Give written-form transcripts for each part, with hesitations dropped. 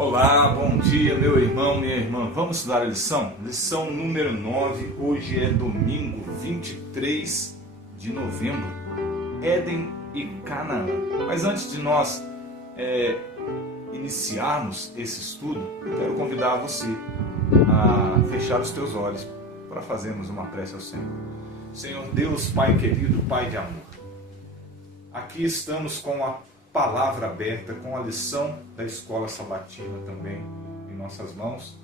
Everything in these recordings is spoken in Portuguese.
Olá, bom dia meu irmão, minha irmã. Vamos estudar a lição? Lição número 9. Hoje é domingo 23 de novembro. Éden e Canaã. Mas antes de nós iniciarmos esse estudo, eu quero convidar você a fechar os teus olhos para fazermos uma prece ao Senhor. Senhor Deus, Pai querido, Pai de amor, aqui estamos com a palavra aberta, com a lição da escola sabatina também em nossas mãos,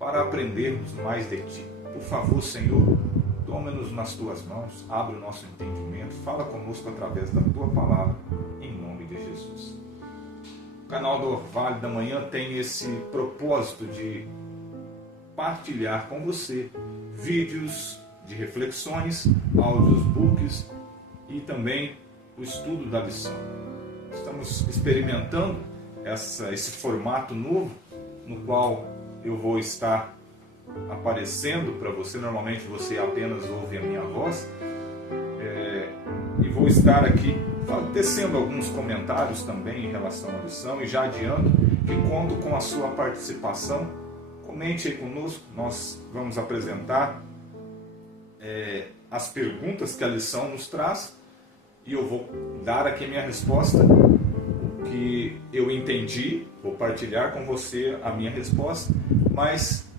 para aprendermos mais de Ti. Por favor, Senhor, toma-nos nas Tuas mãos, abre o nosso entendimento, fala conosco através da Tua palavra, em nome de Jesus. O canal do Orvalho da Manhã tem esse propósito de partilhar com você vídeos de reflexões, áudios, books e também o estudo da lição. Estamos experimentando esse formato novo, no qual eu vou estar aparecendo para você. Normalmente você apenas ouve a minha voz, e vou estar aqui tecendo alguns comentários também em relação à lição, e já adianto que conto com a sua participação. Comente aí conosco, nós vamos apresentar as perguntas que a lição nos traz, e eu vou dar aqui minha resposta, o que eu entendi, vou partilhar com você a minha resposta, mas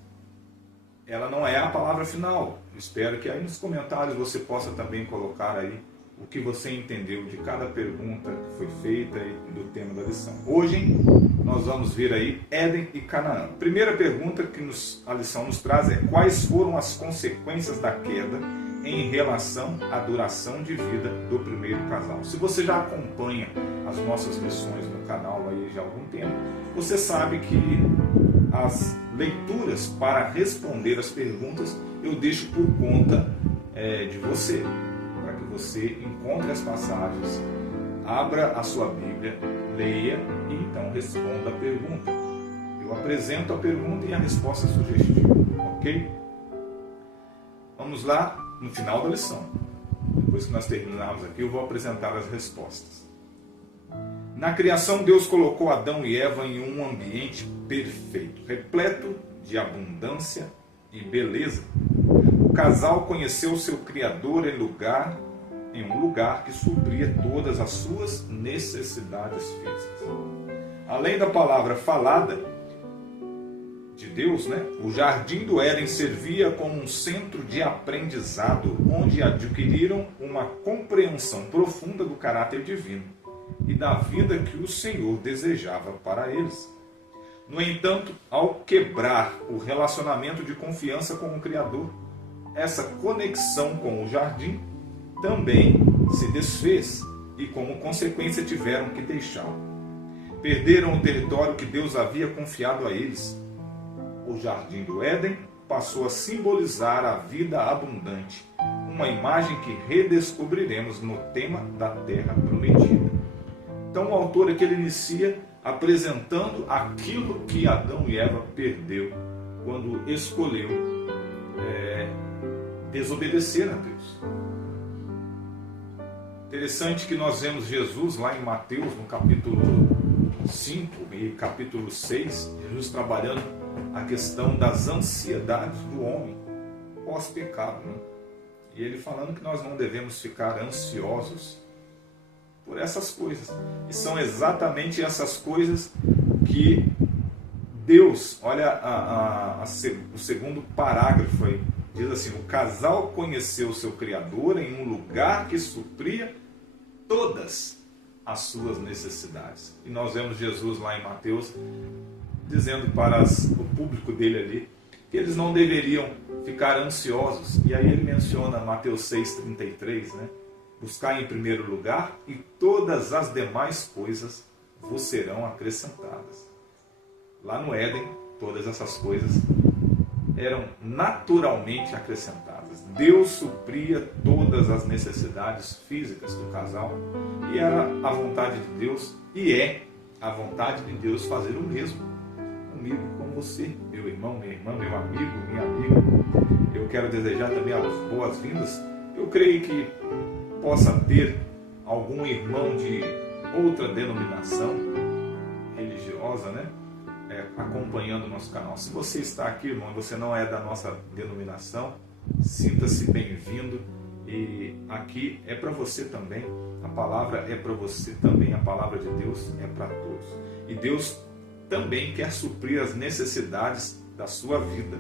ela não é a palavra final. Eu espero que aí nos comentários você possa também colocar aí o que você entendeu de cada pergunta que foi feita e do tema da lição. Hoje nós vamos ver aí Éden e Canaã. Primeira pergunta que a lição nos traz é: quais foram as consequências da queda em relação à duração de vida do primeiro casal? Se você já acompanha as nossas lições no canal aí já há algum tempo, você sabe que as leituras para responder as perguntas eu deixo por conta de você, para que você encontre as passagens, abra a sua Bíblia, leia e então responda a pergunta. Eu apresento a pergunta e a resposta sugestiva, ok? Vamos lá. No final da lição, depois que nós terminarmos aqui, eu vou apresentar as respostas. Na criação, Deus colocou Adão e Eva em um ambiente perfeito, repleto de abundância e beleza. O casal conheceu seu Criador em um lugar que supria todas as suas necessidades físicas. Além da palavra falada de Deus, o Jardim do Éden servia como um centro de aprendizado, onde adquiriram uma compreensão profunda do caráter divino e da vida que o Senhor desejava para eles. No entanto, ao quebrar o relacionamento de confiança com o Criador, essa conexão com o jardim também se desfez e, como consequência, tiveram que deixá-lo. Perderam o território que Deus havia confiado a eles. O Jardim do Éden passou a simbolizar a vida abundante, uma imagem que redescobriremos no tema da Terra Prometida. Então o autor aqui ele inicia apresentando aquilo que Adão e Eva perdeu quando escolheu desobedecer a Deus. Interessante que nós vemos Jesus lá em Mateus, no capítulo 5 e capítulo 6, Jesus trabalhando a questão das ansiedades do homem pós-pecado, E ele falando que nós não devemos ficar ansiosos por essas coisas. E são exatamente essas coisas que Deus, olha o segundo parágrafo aí, diz assim: o casal conheceu o seu Criador em um lugar que supria todas as suas necessidades. E nós vemos Jesus lá em Mateus dizendo para o público dele ali que eles não deveriam ficar ansiosos. E aí ele menciona Mateus 6,33, buscar em primeiro lugar e todas as demais coisas vos serão acrescentadas. Lá no Éden, todas essas coisas eram naturalmente acrescentadas. Deus supria todas as necessidades físicas do casal, e era a vontade de Deus, e é a vontade de Deus fazer o mesmo comigo, com você, meu irmão, minha irmã, meu amigo, minha amiga. Eu quero desejar também as boas-vindas. Eu creio que possa ter algum irmão de outra denominação religiosa, acompanhando o nosso canal. Se você está aqui, irmão, e você não é da nossa denominação, sinta-se bem-vindo. E aqui é para você também, a palavra é para você também, a palavra de Deus é para todos. E Deus também quer suprir as necessidades da sua vida.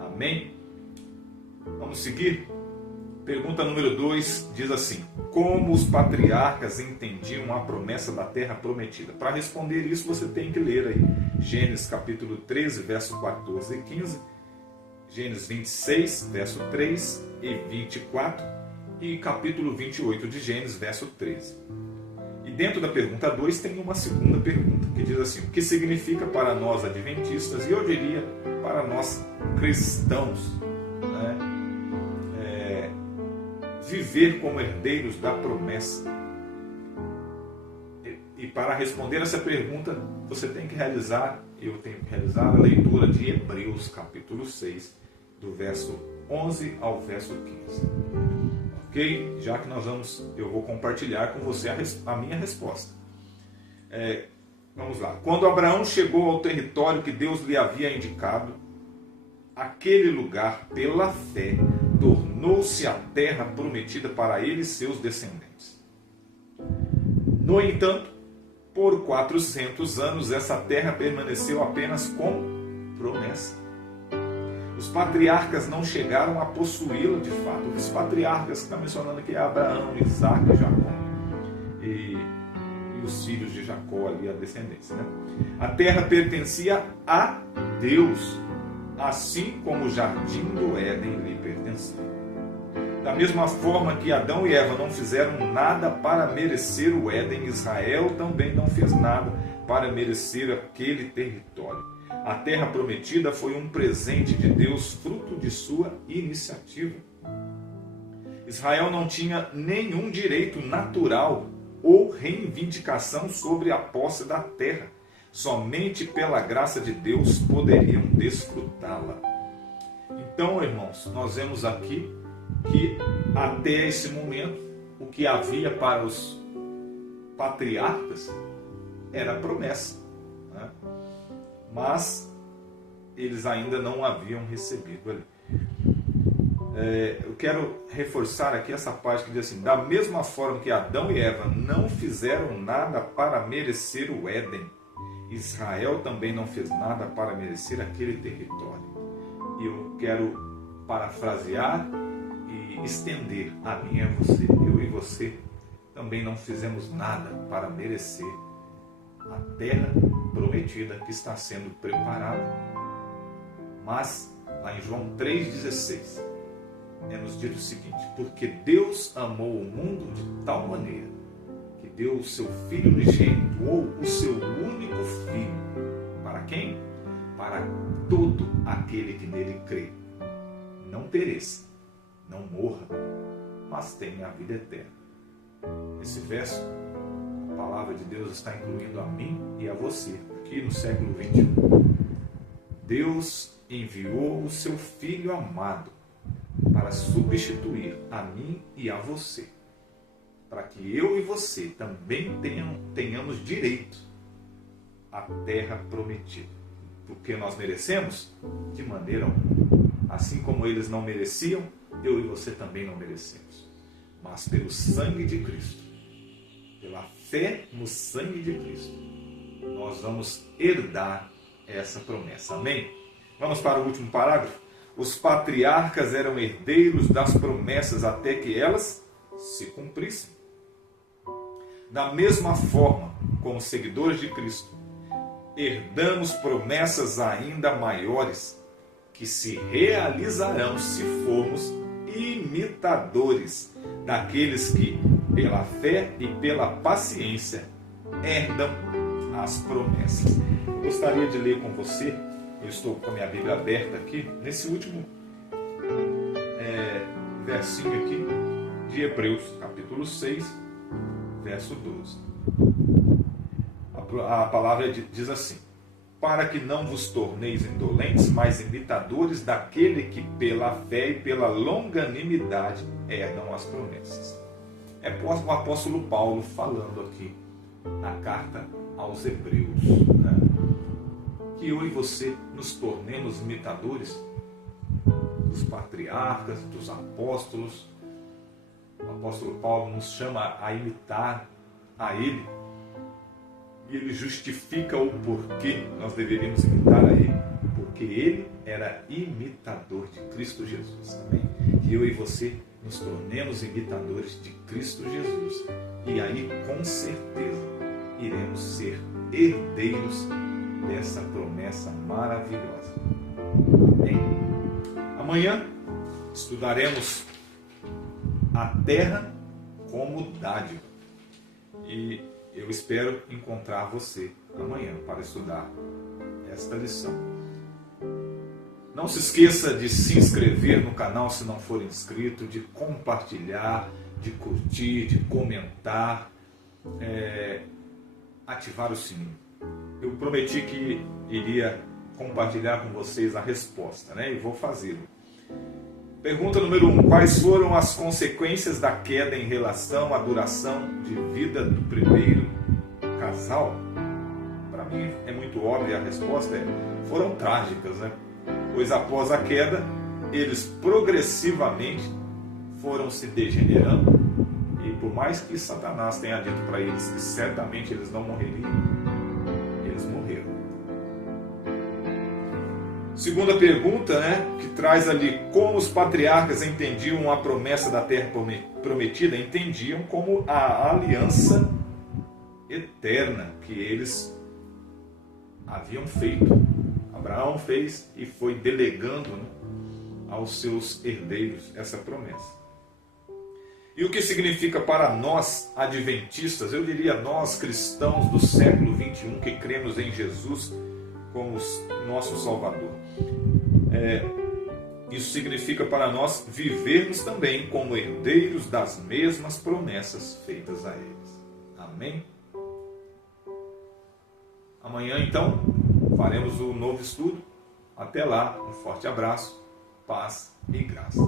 Amém? Vamos seguir? Pergunta número 2 diz assim: como os patriarcas entendiam a promessa da terra prometida? Para responder isso, você tem que ler aí Gênesis capítulo 13, verso 14 e 15, Gênesis 26, verso 3 e 24 e capítulo 28 de Gênesis, verso 13. E dentro da pergunta 2 tem uma segunda pergunta, que diz assim: o que significa para nós adventistas, e eu diria para nós cristãos, né, viver como herdeiros da promessa? E para responder essa pergunta, você tem que realizar, eu tenho que realizar a leitura de Hebreus capítulo 6, do verso 11 ao verso 15. Ok? Já que eu vou compartilhar com você a minha resposta. Vamos lá. Quando Abraão chegou ao território que Deus lhe havia indicado, aquele lugar, pela fé, tornou-se a terra prometida para ele e seus descendentes. No entanto, por 400 anos, essa terra permaneceu apenas com promessa. Os patriarcas não chegaram a possuí-la de fato. Os patriarcas que está mencionando aqui é Abraão, Isaac e Jacó. E os filhos de Jacó ali, a descendência, né? A terra pertencia a Deus, assim como o jardim do Éden lhe pertencia. Da mesma forma que Adão e Eva não fizeram nada para merecer o Éden, Israel também não fez nada para merecer aquele território. A terra prometida foi um presente de Deus, fruto de sua iniciativa. Israel não tinha nenhum direito natural ou reivindicação sobre a posse da terra. Somente pela graça de Deus poderiam desfrutá-la. Então, irmãos, nós vemos aqui que até esse momento o que havia para os patriarcas era promessa, né? Mas eles ainda não haviam recebido ali. Eu quero reforçar aqui essa parte que diz assim: da mesma forma que Adão e Eva não fizeram nada para merecer o Éden, Israel também não fez nada para merecer aquele território. E eu quero parafrasear e estender a mim e a você. Eu e você também não fizemos nada para merecer a terra prometida que está sendo preparada. Mas, lá em João 3,16, nos dito o seguinte: porque Deus amou o mundo de tal maneira que deu o seu Filho unigênito, ou o seu único Filho. Para quem? Para todo aquele que nele crê. Não pereça, não morra, mas tenha a vida eterna. Esse verso, a palavra de Deus está incluindo a mim e a você, aqui no século 21. Deus enviou o seu Filho amado para substituir a mim e a você, para que eu e você também tenhamos direito à terra prometida. Porque nós merecemos? De maneira alguma. Assim como eles não mereciam, eu e você também não merecemos. Mas pelo sangue de Cristo, pela fé no sangue de Cristo, nós vamos herdar essa promessa. Amém? Vamos para o último parágrafo. Os patriarcas eram herdeiros das promessas até que elas se cumprissem. Da mesma forma, como seguidores de Cristo, herdamos promessas ainda maiores que se realizarão se formos imitadores daqueles que, pela fé e pela paciência, herdam as promessas. Eu gostaria de ler com você, eu estou com a minha Bíblia aberta aqui, nesse último versinho aqui de Hebreus, capítulo 6, verso 12. A palavra diz assim: para que não vos torneis indolentes, mas imitadores daquele que pela fé e pela longanimidade herdam as promessas. É o apóstolo Paulo falando aqui na carta aos Hebreus, né? que eu e você nos tornemos imitadores dos patriarcas, dos apóstolos. O apóstolo Paulo nos chama a imitar a ele, e ele justifica o porquê nós deveríamos imitar a ele, porque ele era imitador de Cristo Jesus. Amém? Que eu e você nos tornemos imitadores de Cristo Jesus, e aí com certeza iremos ser herdeiros dessa promessa maravilhosa. Amém? Amanhã estudaremos a terra como dádiva, e eu espero encontrar você amanhã para estudar esta lição. Não se esqueça de se inscrever no canal se não for inscrito, de compartilhar, de curtir, de comentar, ativar o sininho. Eu prometi que iria compartilhar com vocês a resposta, né? E vou fazê-lo. Pergunta número 1. Quais foram as consequências da queda em relação à duração de vida do primeiro casal? Para mim é muito óbvia a resposta, foram trágicas, né? Pois após a queda, eles progressivamente foram se degenerando, e por mais que Satanás tenha dito para eles que certamente eles não morreriam, eles morreram. Segunda pergunta, né, que traz ali como os patriarcas entendiam a promessa da terra prometida. Entendiam como a aliança eterna que eles haviam feito. Abraão fez e foi delegando, né, aos seus herdeiros essa promessa. E o que significa para nós adventistas, eu diria nós cristãos do século 21 que cremos em Jesus como nosso Salvador? Isso significa para nós vivermos também como herdeiros das mesmas promessas feitas a eles. Amém? Amanhã, então, faremos um novo estudo. Até lá, um forte abraço, paz e graça.